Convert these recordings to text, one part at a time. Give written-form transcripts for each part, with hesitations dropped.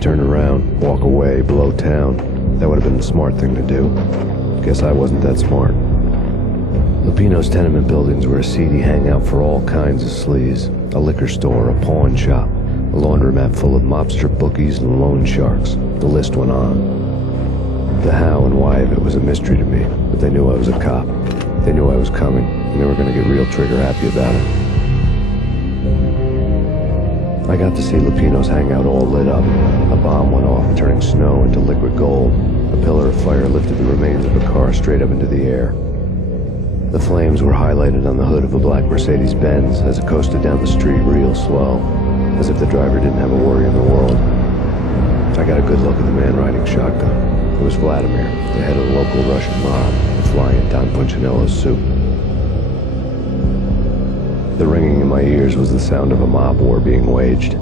turn around, walk away, blow town. That would have been the smart thing to do. Guess I wasn't that smart. Lupino's tenement buildings were a seedy hangout for all kinds of sleaze. A liquor store, a pawn shop, a laundromat full of mobster bookies and loan sharks. The list went on. The how and why of it was a mystery to me, but they knew I was a cop. They knew I was coming, and they were going to get real trigger happy about it. I got to see Lupino's hangout all lit up. A bomb went off, turning snow into liquid gold. A pillar of fire lifted the remains of a car straight up into the air. The flames were highlighted on the hood of a black Mercedes-Benz as it coasted down the street real slow, as if the driver didn't have a worry in the world. I got a good look at the man riding shotgun. It was Vladimir, the head of the local Russian mob, the fly in Don Punchinello's soup. The ringing in my ears was the sound of a mob war being waged.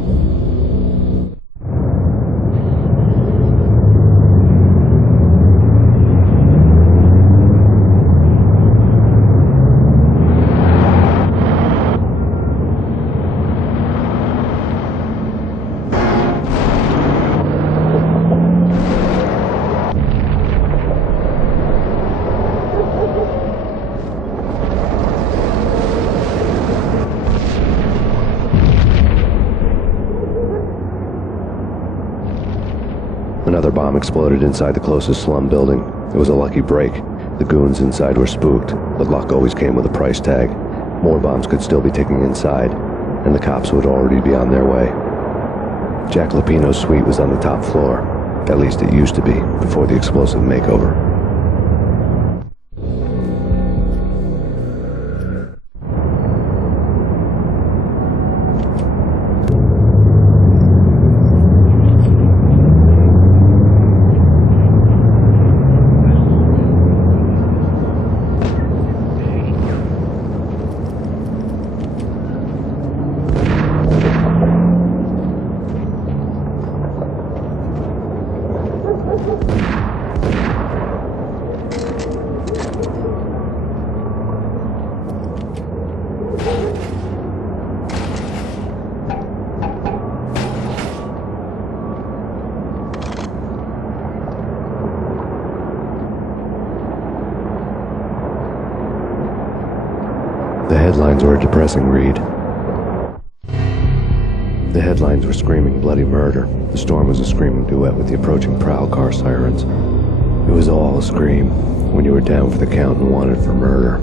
Another bomb exploded inside the closest slum building. It was a lucky break. The goons inside were spooked, but luck always came with a price tag. More bombs could still be ticking inside, and the cops would already be on their way. Jack Lupino's suite was on the top floor. At least it used to be, before the explosive makeover. The headlines were a depressing read. The headlines were screaming bloody murder. The storm was a screaming duet with the approaching prowl car sirens. It was all a scream when you were down for the count and wanted for murder.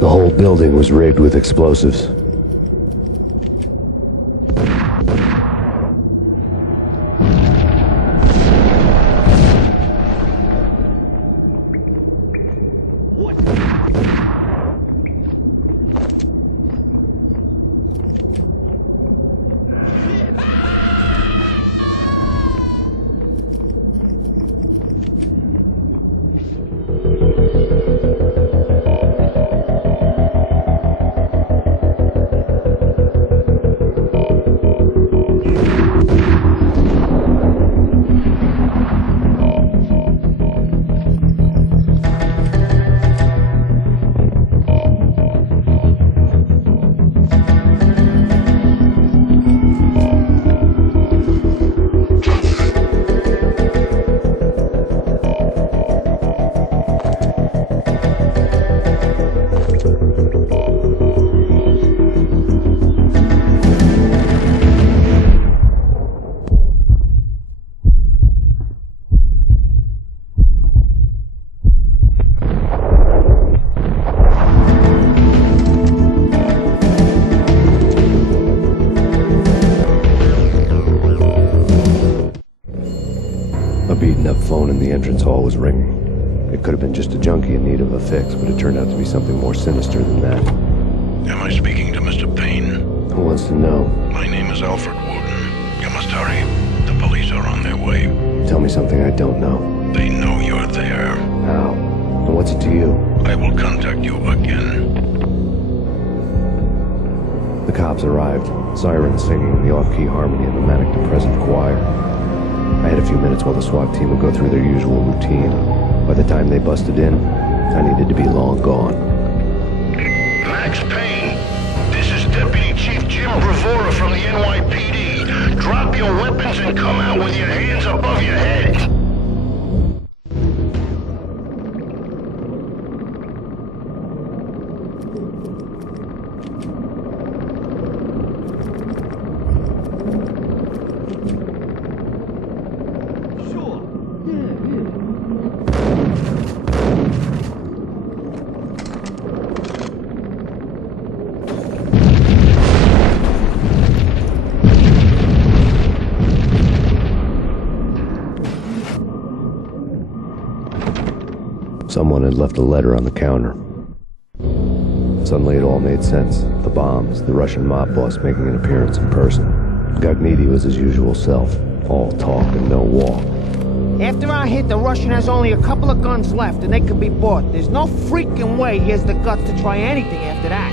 The whole building was rigged with explosives. was ringing. It could have been just a junkie in need of a fix, but it turned out to be something more sinister than that. Am I speaking to Mr. Payne? Who wants to know? My name is Alfred Wooten. You must hurry. The police are on their way. Tell me something I don't know. They know you're there. How? And what's it to you? I will contact you again. The cops arrived, sirens singing in the off-key harmony of the manic-depressive choir. I had a few minutes while the SWAT team would go through their usual routine. By the time they busted in, I needed to be long gone. Max Payne, this is Deputy Chief Jim Bravura from the NYPD. Drop your weapons and come out with your hands above your head. Someone had left a letter on the counter. Suddenly it all made sense. The bombs, the Russian mob boss making an appearance in person. Gagniti was his usual self, all talk and no walk. After our hit, the Russian has only a couple of guns left, and they can be bought. There's no freaking way he has the guts to try anything after that.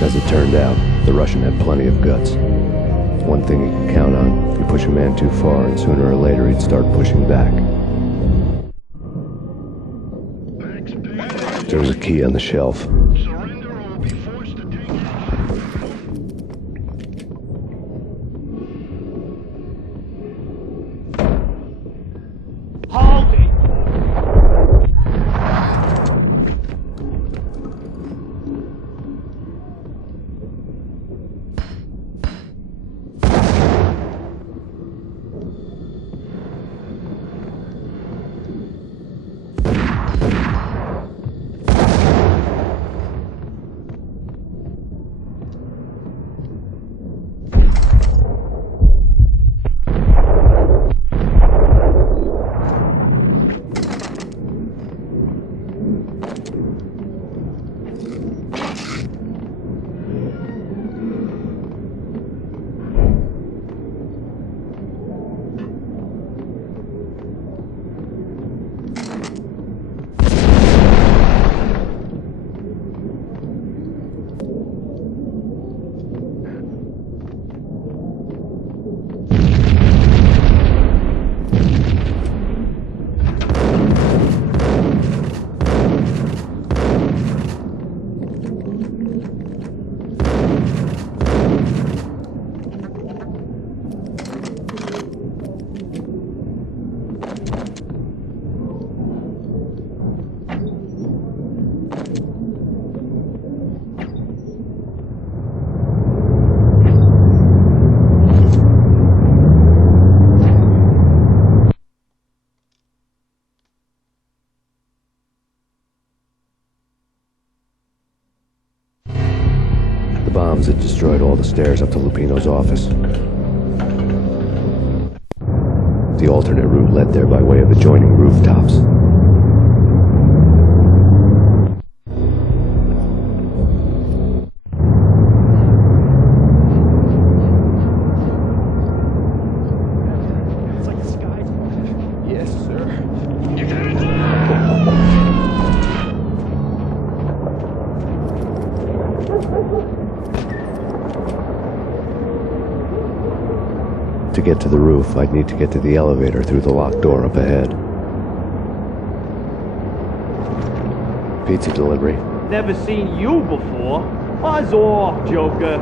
As it turned out, the Russian had plenty of guts. One thing you could count on, you push a man too far, and sooner or later he'd start pushing back. There was a key on the shelf. Surrender or will be forced to take it. Hold it! The bombs had destroyed all the stairs up to Lupino's office. The alternate route led there by way of adjoining rooftops. It's like a sky. Yes, sir. To get to the roof, I'd need to get to the elevator through the locked door up ahead. Pizza delivery. Never seen you before. Buzz off, Joker.